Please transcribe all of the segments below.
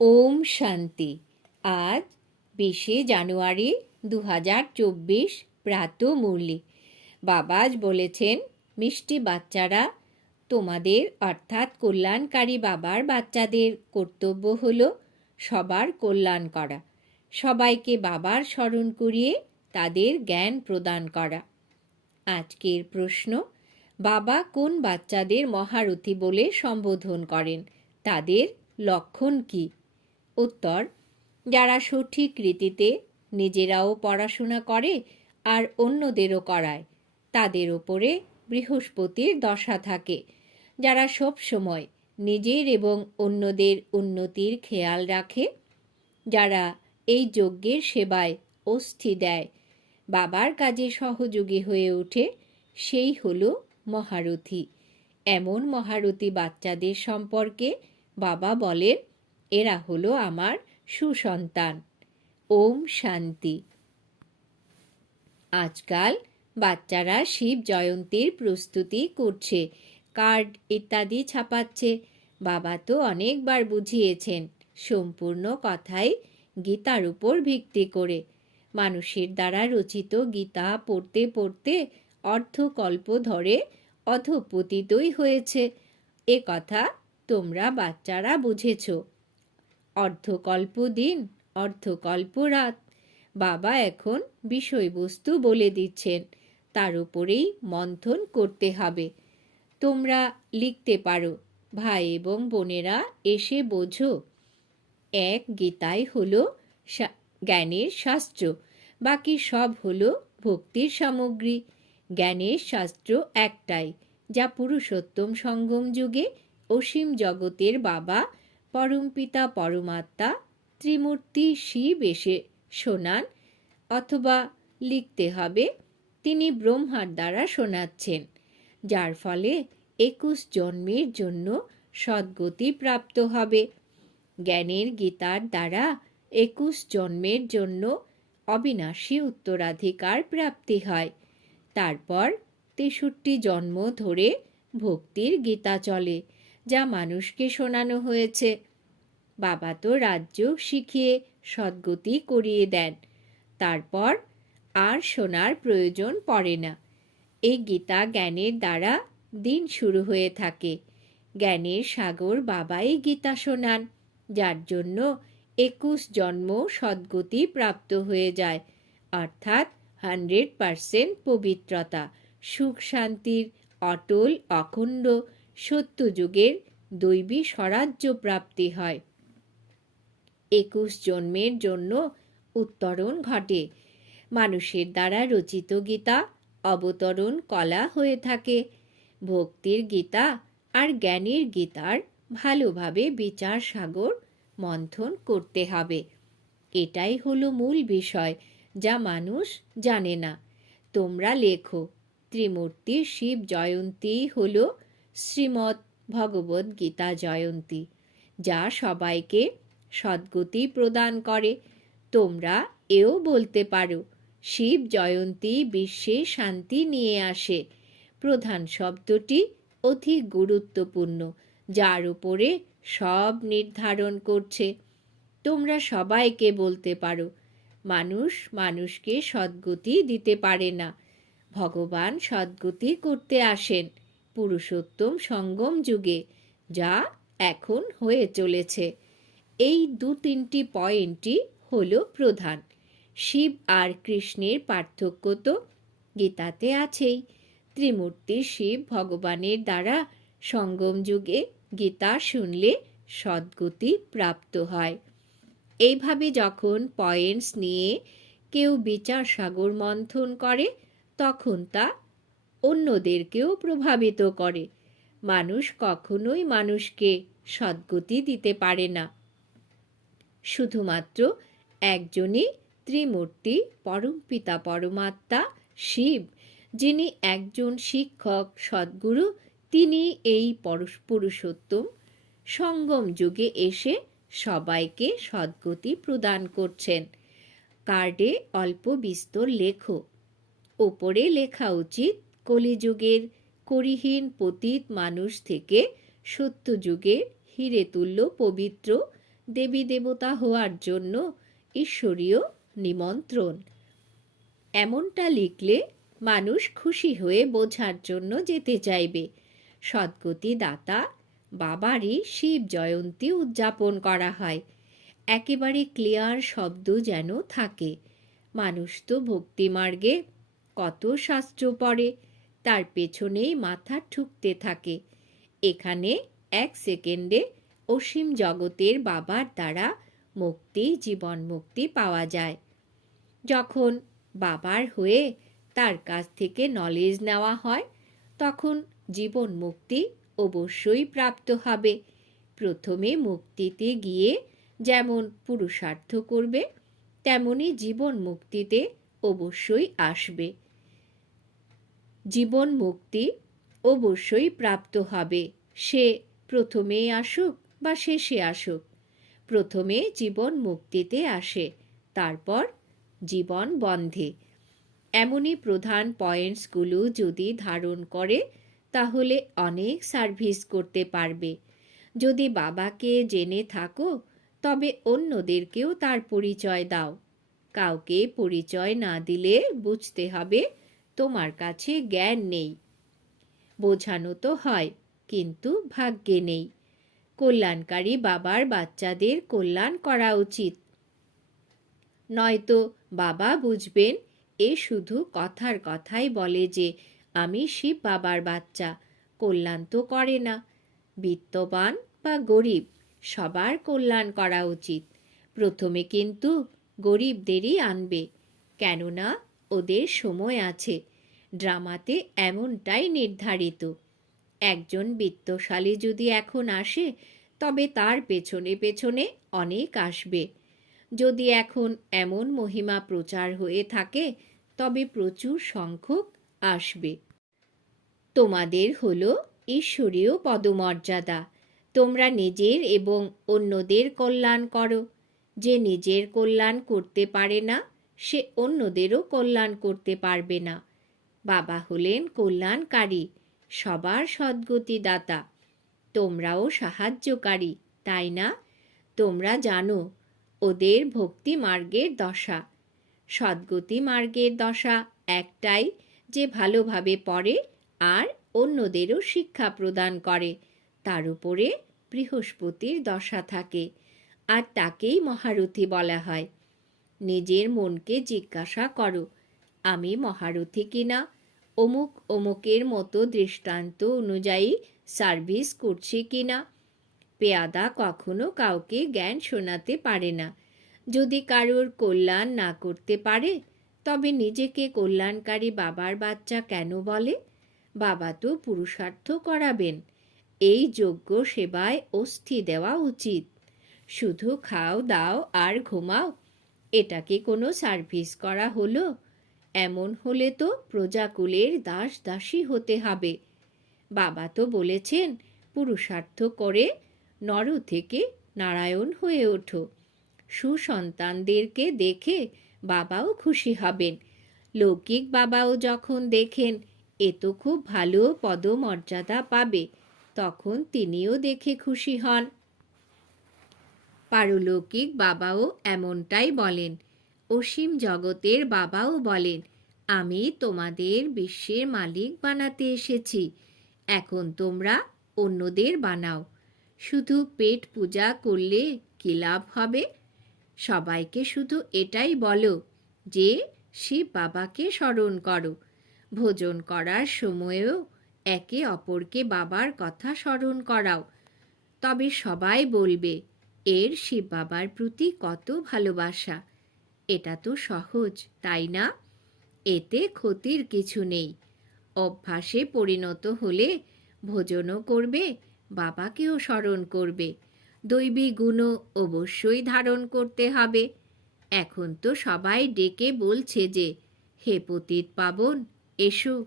ওম শান্তি। আজ বিশে জানুয়ারি দু হাজার চব্বিশ প্রাত মুরলি। বাবাজ বলেছেন, মিষ্টি বাচ্চারা, তোমাদের অর্থাৎ কল্যাণকারী বাবার বাচ্চাদের কর্তব্য হল সবার কল্যাণ করা। সবাইকে বাবার স্মরণ করিয়ে তাদের জ্ঞান প্রদান করা। আজকের প্রশ্ন, বাবা কোন বাচ্চাদের মহারথী বলে সম্বোধন করেন? তাদের লক্ষণ কি? উত্তর, যারা সঠিক রীতিতে নিজেরাও পড়াশোনা করে আর অন্যদেরও করায়, তাদের ওপরে বৃহস্পতির দশা থাকে। যারা সব সময় নিজের এবং অন্যদের উন্নতির খেয়াল রাখে, যারা এই যজ্ঞের সেবায় অস্থি দেয়, বাবার কাজে সহযোগী হয়ে ওঠে, সেই হল মহারথী। এমন মহারথী বাচ্চাদের সম্পর্কে বাবা বলেন এরা হলো আমার সুসন্তান। ওম শান্তি। আজকাল বাচ্চারা শিব জয়ন্তীর প্রস্তুতি করছে, কার্ড ইত্যাদি ছাপাচ্ছে। বাবা তো অনেকবার বুঝিয়েছেন, সম্পূর্ণ কথাই গীতার উপর ভিত্তি করে। মানুষের দ্বারা রচিত গীতা পড়তে পড়তে অর্ধকল্প ধরে অধপতিতই হয়েছে। এ কথা তোমরা বাচ্চারা বুঝেছ। অর্ধকল্প দিন অর্ধকল্প রাত বাবা এখন বিষয়বস্তু বলে দিচ্ছেন, তার উপরেই মন্থন করতে হবে। তোমরা লিখতে পারো, ভাই এবং বোনেরা এসে বোঝো। এক গীতাই হলো জ্ঞানের শাস্ত্র, বাকি সব হলো ভক্তির সামগ্রী। জ্ঞানের শাস্ত্র একটাই, যা পুরুষোত্তম সঙ্গম যুগে অসীম জগতের বাবা পরমপিতা পরমাত্মা, ত্রিমূর্তি, শিব এসে শোনান অথবা লিখতে হবে, তিনি ব্রহ্মার দ্বারা শোনাচ্ছেন, যার ফলে একুশ জন্মের জন্য সদ্গতি প্রাপ্ত হবে। জ্ঞানের গীতার দ্বারা একুশ জন্মের জন্য অবিনাশী উত্তরাধিকার প্রাপ্তি হয়। তারপর তেষট্টি জন্ম ধরে ভক্তির গীতা চলে। যা মানুষকে শোনানো হয়েছে। বাবা তো রাজ্য শিখিয়ে সদ্গতি করিয়ে দেন। তারপর আর শোনার প্রয়োজন পড়ে না। এই গীতা জ্ঞানের দ্বারা দিন শুরু হয়ে থাকে। জ্ঞানের সাগর বাবাই গীতা শোনান, যার জন্য একুশ জন্ম সদ্গতি প্রাপ্ত হয়ে যায়। অর্থাৎ হান্ড্রেড পারসেন্ট পবিত্রতা, সুখ শান্তির অটল অখণ্ড সত্যযুগের দৈবী স্বরাজ্য প্রাপ্তি হয়। একুশ জন্মের জন্য উত্তরণ ঘটে। মানুষের দ্বারা রচিত গীতা অবতরণ কলা হয়ে থাকে। ভক্তির গীতা আর জ্ঞানের গীতার ভালোভাবে বিচার সাগর মন্থন করতে হবে। এটাই হলো মূল বিষয় যা মানুষ জানে না। তোমরা লেখো, ত্রিমূর্তি শিব জয়ন্তী হল শ্রীমৎ ভগবত গীতা জয়ন্তী, যা সবাইকে সদ্গতি প্রদান করে। তোমরা এও বলতে পারো, শিব জয়ন্তী বিশ্বে শান্তি নিয়ে আসে। প্রধান শব্দটি অতি গুরুত্বপূর্ণ, যার উপরে সব নির্ধারণ করছে। তোমরা সবাইকে বলতে পারো, মানুষ মানুষকে সদ্গতি দিতে পারে না। ভগবান সদ্গতি করতে আসেন। পুরুষোত্তম সঙ্গম যুগে, যা এখন হয়ে চলেছে। এই দু তিনটি পয়েন্টই হল প্রধান। শিব আর কৃষ্ণের পার্থক্য তো গীতাতে আছেই। ত্রিমূর্তি শিব ভগবানের দ্বারা সঙ্গম যুগে গীতা শুনলে সদ্গতি প্রাপ্ত হয়। এইভাবে যখন পয়েন্টস নিয়ে কেউ বিচার সাগর মন্থন করে, তখন তা অন্যদেরকেও প্রভাবিত করে। মানুষ কখনোই মানুষকে সদ্গতি দিতে পারে না। শুধুমাত্র একজনই ত্রিমূর্তি পরমপিতা পরমাত্মা, শিব, যিনি একজন শিক্ষক, সদ্গুরু, তিনি এই পুরুষোত্তম। সঙ্গম যুগে এসে সবাইকে সদ্গতি প্রদান করছেন। কার্ডে অল্প বিস্তর লেখো। ওপরে লেখা উচিত কলিযুগের করিহীন পতীত মানুষ থেকে সত্যযুগের হিরে তুল্য পবিত্র দেবী দেবতা হওয়ার জন্য ঈশ্বরীয় নিমন্ত্রণ। এমনটা লিখলে মানুষ খুশি হয়ে বোঝার জন্য যেতে চাইবে। সদ্গতি দাতা বাবারই শিব জয়ন্তী উদযাপন করা হয়। একেবারে ক্লিয়ার শব্দ যেন থাকে। মানুষ তো ভক্তিমার্গে কত শাস্ত্র পড়ে। তার পেছনেই মাথা ঠুকতে থাকে। এখানে এক সেকেন্ডে অসীম জগতের বাবার দ্বারা মুক্তি, জীবন মুক্তি পাওয়া যায়। যখন বাবার হয়ে তার কাছ থেকে নলেজ নেওয়া হয়, তখন জীবন মুক্তি অবশ্যই প্রাপ্ত হবে। প্রথমে মুক্তিতে গিয়ে যেমন পুরুষার্থ করবে, তেমনি জীবন মুক্তিতে অবশ্যই আসবে। জীবন মুক্তি অবশ্যই প্রাপ্ত হবে। সে প্রথমে আসুক বা শেষে আসুক। প্রথমে জীবন মুক্তিতে আসে, তারপর জীবন বন্ধে। এমনই প্রধান পয়েন্টসগুলো যদি ধারণ করে, তাহলে অনেক সার্ভিস করতে পারবে। যদি বাবাকে জেনে থাকো, তবে অন্যদেরকেও তার পরিচয় দাও। কাউকে পরিচয় না দিলে বুঝতে হবে তোমার কাছে জ্ঞান নেই। বোঝানো তো হয়, কিন্তু ভাগ্যে নেই। কল্যাণকারী বাবার বাচ্চাদের কল্যাণ করা উচিত। নয়তো বাবা বুঝবেন, এ শুধু কথার কথাই বলে যে, আমি শিব বাবার বাচ্চা, কল্যাণ তো করে না। বিত্তবান বা গরিব, সবার কল্যাণ করা উচিত। প্রথমে কিন্তু গরিবদেরই আনবে। কেননা ওদের সময় আছে। ড্রামাতে এমনটাই নির্ধারিত। একজন বিত্তশালী যদি এখন আসে, তবে তার পেছনে পেছনে অনেক আসবে। যদি এখন এমন মহিমা প্রচার হয়ে থাকে, তবে প্রচুর সংখ্যক আসবে। তোমাদের হলো ঈশ্বরীয় পদমর্যাদা। তোমরা নিজের এবং অন্যদের কল্যাণ করো। যে নিজের কল্যাণ করতে পারে না সে অন্যদেরও কল্যাণ করতে পারবে না। বাবা হলেন কল্যাণকারী, সবার সদ্গতি দাতা তোমরাও সাহায্যকারী, তাই না? তোমরা জানো, ওদের ভক্তি মার্গের দশা। সদ্গতি মার্গের দশা একটাই যে ভালোভাবে পড়ে আর অন্যদেরও শিক্ষা প্রদান করে, তার উপরে বৃহস্পতির দশা থাকে, আর তাকেই মহারথী বলা হয়। নিজের মনকে জিজ্ঞাসা করো, আমি মহারথী কিনা অমুক অমুকের মতো দৃষ্টান্ত অনুযায়ী সার্ভিস করছি কিনা পেয়াদা কখনো কাউকে জ্ঞান শোনাতে পারে না। যদি কারোর কল্যাণ না করতে পারে, তবে নিজেকে কল্যাণকারী বাবার বাচ্চা কেন বলে? বাবা তো পুরুষার্থ করাবেন, এই যোগ্য সেবায় অস্থি দেওয়া উচিত। শুধু খাও, দাও আর ঘুমাও এটা কি কোনো সার্ভিস করা হলো? এমন হলে তো প্রজাকুলের দাস দাসী হতে হবে। বাবা তো বলেছেন, পুরুষার্থ করে নর থেকে নারায়ণ হয়ে ওঠো। সুসন্তানদেরকে দেখে বাবাও খুশি হবেন। লৌকিক বাবাও যখন দেখেন, এ তো খুব ভালো পদমর্যাদা পাবে। তখন তিনিও দেখে খুশি হন। পারলৌকিক বাবাও এমনটাই বলেন। অসীম জগতের বাবাও বলেন, আমি তোমাদের বিশ্বের মালিক বানাতে এসেছি, এখন তোমরা অন্যদের বানাও। শুধু পেট পূজা করলে কি লাভ হবে? সবাইকে শুধু এটাই বলো যে, শিব বাবাকে স্মরণ করো। ভোজন করার সময়েও একে অপরকে বাবার কথা স্মরণ করাও। তবে সবাই বলবে এর শিব বাবার প্রতি কত ভালোবাসা। এটা তো সহজ, তাই না? এতে ক্ষতির কিছু নেই। অভ্যাসে পরিণত হলে ভোজনও করবে, বাবাকেও স্মরণ করবে। দৈবী গুণও অবশ্যই ধারণ করতে হবে। এখন তো সবাই ডেকে বলছে যে, হে পতিত পাবন, এসো।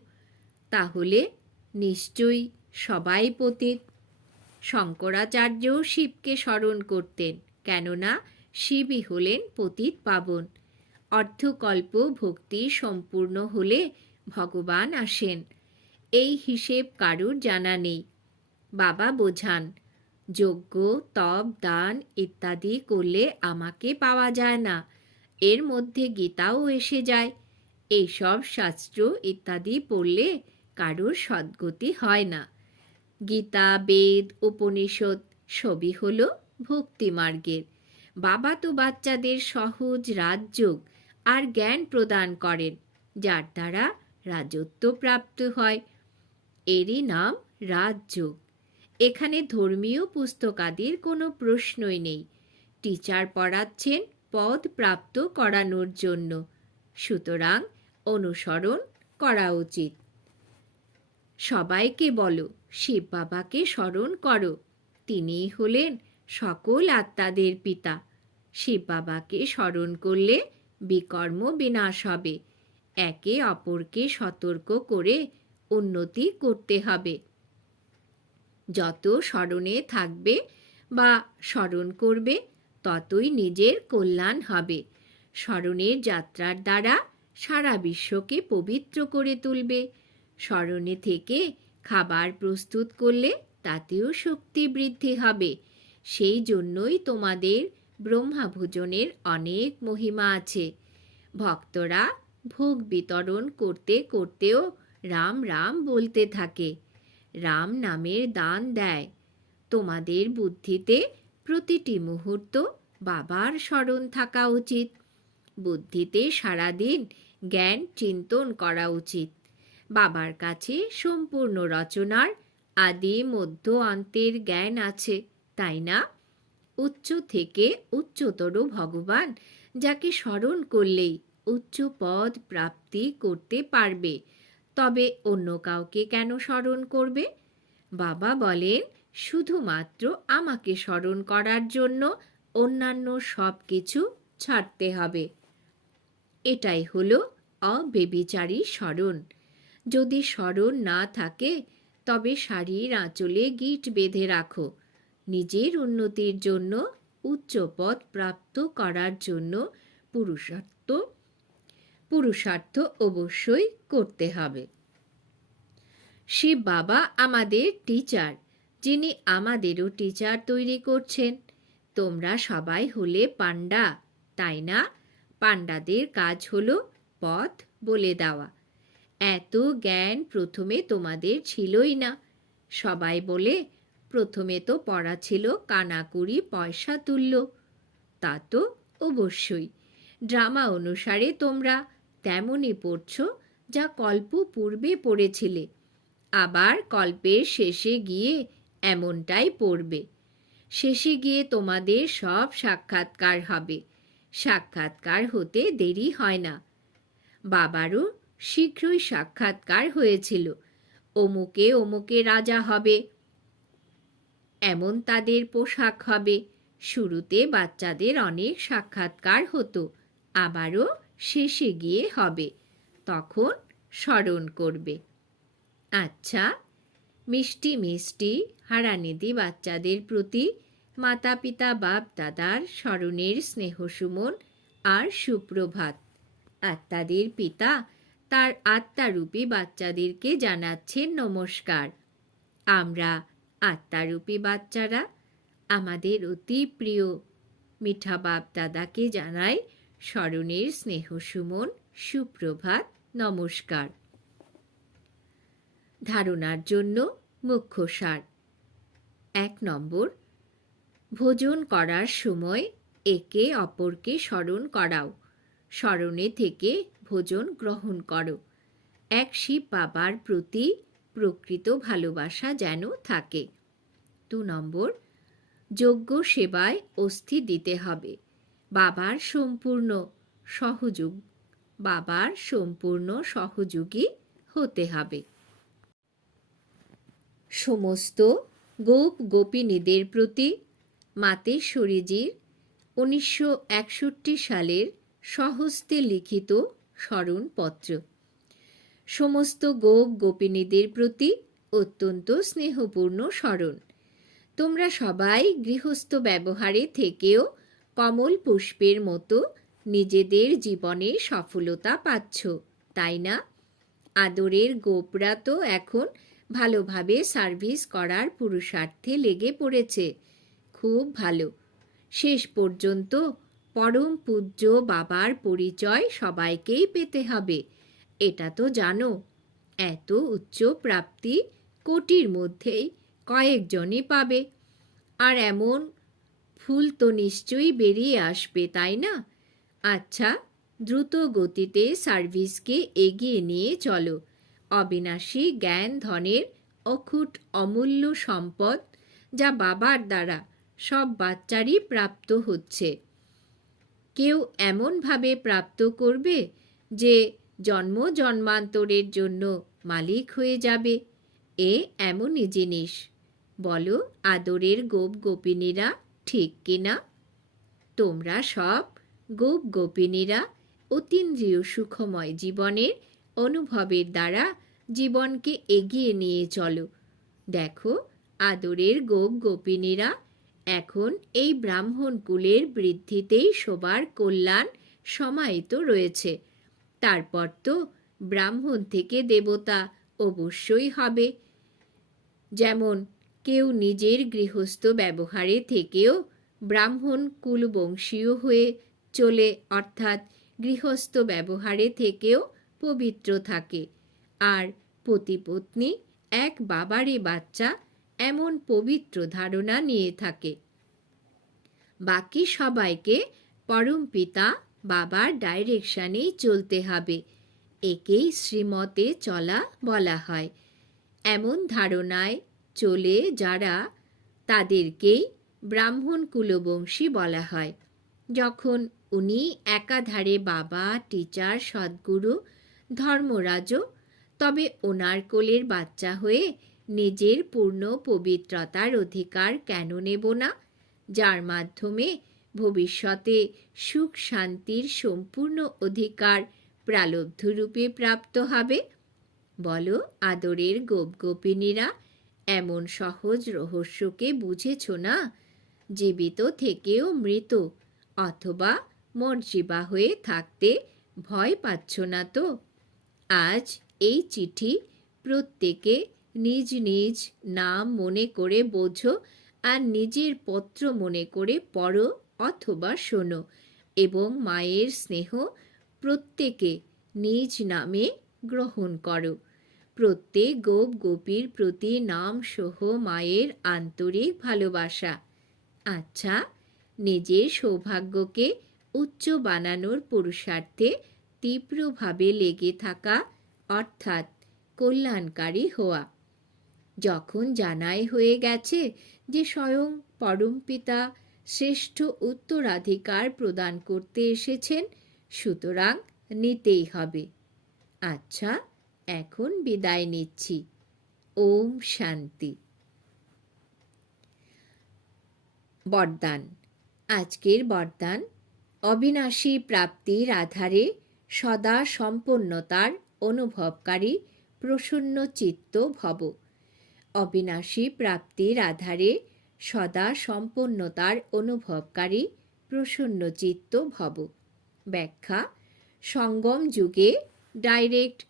তাহলে নিশ্চয়ই সবাই পতিত শঙ্করাচার্যও শিবকে স্মরণ করতেন, কেননা শিবই হলেন পতিত পাবন। অর্থকল্প, ভক্তি সম্পূর্ণ হলে ভগবান আসেন। এই হিসেব কারুর জানা নেই। বাবা বোঝান, যজ্ঞ, তপ, দান ইত্যাদি করলে আমাকে পাওয়া যায় না। এর মধ্যে গীতাও এসে যায়। এইসব শাস্ত্র ইত্যাদি পড়লে কারোর সদ্গতি হয় না। গীতা, বেদ, উপনিষদ সবই হল ভক্তিমার্গের বাবা তো বাচ্চাদের সহজ রাজযোগ আর জ্ঞান প্রদান করেন, যার দ্বারা রাজত্ব প্রাপ্ত হয়। এরই নাম রাজযোগ। এখানে ধর্মীয় পুস্তকাদির কোনো প্রশ্নই নেই। টিচার পড়াচ্ছেন পদ প্রাপ্ত করানোর জন্য। সুতরাং অনুসরণ করা উচিত। সবাইকে বলো শিব বাবাকে স্মরণ করো। তিনিই হলেন সকল আত্মাদের পিতা। শিব বাবাকে স্মরণ করলে বিকর্ম বিনাশ হবে। একে অপরকে সতর্ক করে উন্নতি করতে হবে। যত স্মরণে থাকবে বা স্মরণ করবে, ততই নিজের কল্যাণ হবে। স্মরণের যাত্রার দ্বারা সারা বিশ্বকে পবিত্র করে তুলবে। স্মরণে থেকে খাবার প্রস্তুত করলে তাতেও শক্তি বৃদ্ধি হবে। সেই জন্যই তোমাদের ব্রহ্মাভোজনের অনেক মহিমা আছে। ভক্তরা ভোগ বিতরণ করতে করতেও রাম রাম বলতে থাকে। রাম নামের দান দেয়। তোমাদের বুদ্ধিতে প্রতিটি মুহূর্ত বাবার স্মরণ থাকা উচিত। বুদ্ধিতে সারাদিন জ্ঞান চিন্তন করা উচিত। বাবার কাছে সম্পূর্ণ রচনার আদি মধ্য অন্তের জ্ঞান আছে, তাই না? উচ্চ থেকে উচ্চতর ভগবান যাকে স্মরণ করলেই উচ্চ পদ প্রাপ্তি করতে পারবে। তবে অন্য কাউকে কেন স্মরণ করবে? বাবা বলেন, শুধুমাত্র আমাকে স্মরণ করার জন্য অন্যান্য সব কিছু ছাড়তে হবে। এটাই হলো অবেবিচারী স্মরণ। যদি স্মরণ না থাকে, তবে শাড়ির আঁচলে গিট বেঁধে রাখো। নিজের উন্নতির জন্য, উচ্চ পদ প্রাপ্ত করার জন্য পুরুষার্থ পুরুষার্থ অবশ্যই করতে হবে। শিব বাবা আমাদের টিচার যিনি আমাদেরও টিচার তৈরি করছেন। তোমরা সবাই হলে পান্ডা তাই না? পান্ডাদের কাজ হলো পথ বলে দেওয়া। এত জ্ঞান প্রথমে তোমাদের ছিলই না। সবাই বলে, প্রথমে তো পড়া ছিল কানাকুড়ি পয়সা তুলল তা তো অবশ্যই। ড্রামা অনুসারে তোমরা তেমনই পড়ছ যা কল্প পূর্বে পড়েছিলে। আবার কল্পের শেষে গিয়ে এমনটাই পড়বে। শেষে গিয়ে তোমাদের সব সাক্ষাৎকার হবে। সাক্ষাৎকার হতে দেরি হয় না। বাবারও শীঘ্রই সাক্ষাৎকার হয়েছিল। অমুকে অমুকে রাজা হবে। এমন তাদের পোশাক হবে। শুরুতে বাচ্চাদের অনেক সাক্ষাৎকার হতো, আবারও শেষে গিয়ে হবে। তখন স্মরণ করবে। আচ্ছা মিষ্টি মিষ্টি হারানিধি বাচ্চাদের প্রতি মাতা পিতা বাপ দাদার স্মরণের স্নেহসুমন আর সুপ্রভাত। আত্মাদের পিতা তার আত্মারূপী বাচ্চাদেরকে জানাচ্ছেন নমস্কার। আমরা আত্মারূপী বাচ্চারা আমাদের অতি প্রিয় মিঠা বাপ দাদাকে জানাই স্মরণের স্নেহ সুমন, সুপ্রভাত, নমস্কার। ধারণার জন্য মুখ্য সার। এক নম্বর, ভোজন করার সময় একে অপরকে স্মরণ করাও। স্মরণে থেকে ভোজন গ্রহণ করো। এক শিব বাবার প্রতি প্রকৃত ভালোবাসা যেন থাকে। দু নম্বর, যোগ্য সেবায় অস্থি দিতে হবে। বাবার সম্পূর্ণ সহযোগ, বাবার সম্পূর্ণ সহযোগী হতে হবে। সমস্ত গোপ গোপিনীদের প্রতি মাতেশ্বরীজির উনিশশো একষট্টি সালের সহস্তে লিখিত স্মরণপত্র। সমস্ত গোপ গোপিনীদের প্রতি অত্যন্ত স্নেহপূর্ণ স্মরণ। তোমরা সবাই গৃহস্থ ব্যবহারে থেকেও কমল পুষ্পের মতো নিজেদের জীবনে সফলতা পাচ্ছ, তাই না? আদরের গোপরা তো এখন ভালোভাবে সার্ভিস করার পুরুষার্থে লেগে পড়েছে। খুব ভালো। শেষ পর্যন্ত পরম পূজ্য বাবার পরিচয় সবাইকেই পেতে হবে। এটা তো জানো, এত উচ্চ প্রাপ্তি কোটির মধ্যেই কয়েকজনই পাবে। আর এমন ফুল তো নিশ্চয়ই বেরিয়ে আসবে, তাই না? আচ্ছা দ্রুত গতিতে সার্ভিসকে এগিয়ে নিয়ে চলো। অবিনাশী জ্ঞান, ধনের অখুট অমূল্য সম্পদ যা বাবার দ্বারা সব বাচ্চারই প্রাপ্ত হচ্ছে। কেউ এমনভাবে প্রাপ্ত করবে যে জন্ম জন্মান্তরের জন্য মালিক হয়ে যাবে। এ এমনই জিনিস। বলো, আদরের গোপ গোপিনীরা ঠিক কিনা? তোমরা সব গোপ গোপিনীরা অতীন্দ্রিয় সুখময় জীবনের অনুভবের দ্বারা জীবনকে এগিয়ে নিয়ে চলো। দেখো, আদরের গোপ গোপিনীরা এখন এই ব্রাহ্মণ কুলের বৃদ্ধিতেই সবার কল্যাণ সমাহিত রয়েছে। তারপর তো ব্রাহ্মণ থেকে দেবতা অবশ্যই হবে। যেমন কেউ নিজের গৃহস্থ ব্যবহারে থেকেও ব্রাহ্মণ কুলবংশীয় হয়ে চলে, অর্থাৎ গৃহস্থ ব্যবহারে থেকেও পবিত্র থাকে। আর পতিপত্নী, এক বাবারে বাচ্চা এমন পবিত্র ধারণা নিয়ে থাকে। বাকি সবাইকে পরম পিতা বাবার ডাইরেকশনেই চলতে হবে। একেই শ্রীমতে চলা বলা হয়। এমন ধারণায় চলে যারা তাদেরকেই ব্রাহ্মণ কুলবংশী বলা হয়। যখন উনি একাধারে বাবা, টিচার, সদ্গুরু, ধর্মরাজও, তবে ওনার কোলের বাচ্চা হয়ে নিজের পূর্ণ পবিত্রতার অধিকার কেন নেব না? যার মাধ্যমে ভবিষ্যতে সুখ শান্তির সম্পূর্ণ অধিকার প্রালব্ধরূপে প্রাপ্ত হবে। বলো, আদরের গোপ গোপিনীরা এমন সহজ রহস্যকে বুঝেছ না? জীবিত থেকেও মৃত, অথবা মর্জিবা হয়ে থাকতে ভয় পাচ্ছ না তো? আজ এই চিঠি প্রত্যেকে নিজ নিজ নাম মনে করে বোঝো আর নিজের পত্র মনে করে পড়ো অথবা শোনো এবং মায়ের স্নেহ প্রত্যেকে নিজ নামে গ্রহণ করো। প্রত্যেক গোপ গোপীর প্রতি নাম সহ মায়ের আন্তরিক ভালোবাসা। আচ্ছা নিজের সৌভাগ্যকে উচ্চ বানানোর পুরুষার্থে তীব্রভাবে লেগে থাকা অর্থাৎ কল্যাণকারী হওয়া। যখন জানাই হয়ে গেছে যে স্বয়ং পরমপিতা শ্রেষ্ঠ উত্তরাধিকার প্রদান করতে এসেছেন, সুতরাং নিতেই হবে। আচ্ছা এখন বিদায় নিচ্ছি। ওম শান্তি। বরদান। আজকের বরদান অবিনাশী প্রাপ্তির আধারে সদা সম্পন্নতার অনুভবকারী প্রসন্ন চিত্ত ভব। অবিনাশী প্রাপ্তির আধারে সদা সম্পন্নতার অনুভবকারী প্রসন্ন চিত্ত ভব। ব্যাখ্যা, সঙ্গম যুগে ডাইরেক্ট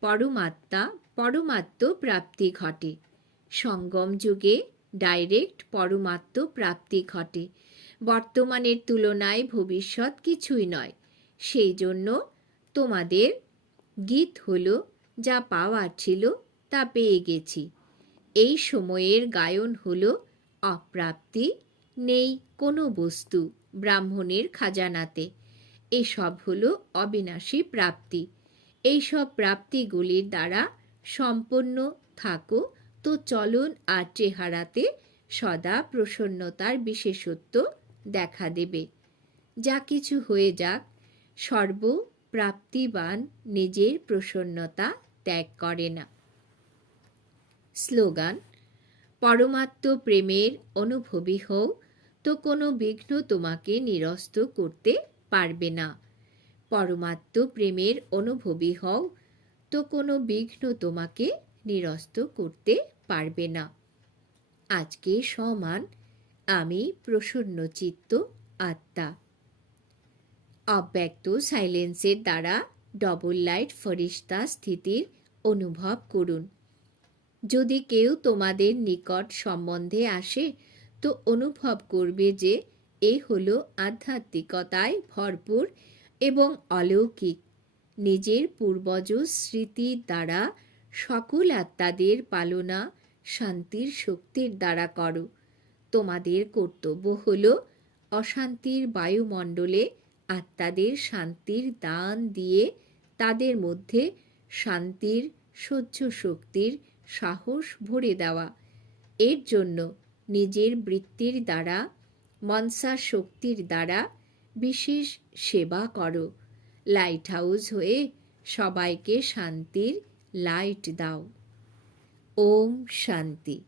পরমাত্মা পরমাত্ম প্রাপ্তি ঘটে। সঙ্গম যুগে ডাইরেক্ট পরমাত্ম প্রাপ্তি ঘটে। বর্তমানের তুলনায় ভবিষ্যৎ কিছুই নয়। সেই জন্য তোমাদের গীত হলো, যা পাওয়ার ছিল তা পেয়ে গেছি। এই সময়ের গায়ন হলো অপ্রাপ্তি, নেই কোনো বস্তু ব্রাহ্মণের খাজানাতে। এসব হলো অবিনাশী প্রাপ্তি। এইসব প্রাপ্তিগুলির দ্বারা সম্পন্ন থাকো তো চলন আর চেহারাতে সদা প্রসন্নতার বিশেষত্ব দেখা দেবে। যা কিছু হয়ে যাক, সর্বপ্রাপ্তিবান নিজের প্রসন্নতা ত্যাগ করে না। স্লোগান, পরমাত্ম প্রেমের অনুভবী হও, তো কোনো বিঘ্ন তোমাকে নিরস্ত করতে পারবে না। পরমাত্ম প্রেমের অনুভবী হও, তো কোনো বিঘ্ন তোমাকে নিরস্ত করতে পারবে না। আজকে সমান, আমি প্রসন্ন চিত্ত আত্মা। অব্যক্ত সাইলেন্সের দ্বারা ডবল লাইট ফরিস্তা স্থিতির অনুভব করুন। যদি কেউ তোমাদের নিকট সম্বন্ধে আসে, তো অনুভব করবে যে এ হল আধ্যাত্মিকতায় ভরপুর এবং অলৌকিক। নিজের পূর্বজ স্মৃতির দ্বারা সকল আত্মাদের পালনা শান্তির শক্তির দ্বারা করো। তোমাদের কর্তব্য হল অশান্তির বায়ুমণ্ডলে আত্মাদের শান্তির দান দিয়ে তাদের মধ্যে শান্তির, সহ্য শক্তির সাহস ভরে দেওয়া। এর জন্য নিজের বৃত্তির দ্বারা মনসা শক্তির দ্বারা বিশেষ সেবা করো। লাইট হাউস হয়ে সবাইকে শান্তির লাইট দাও। ওম শান্তি।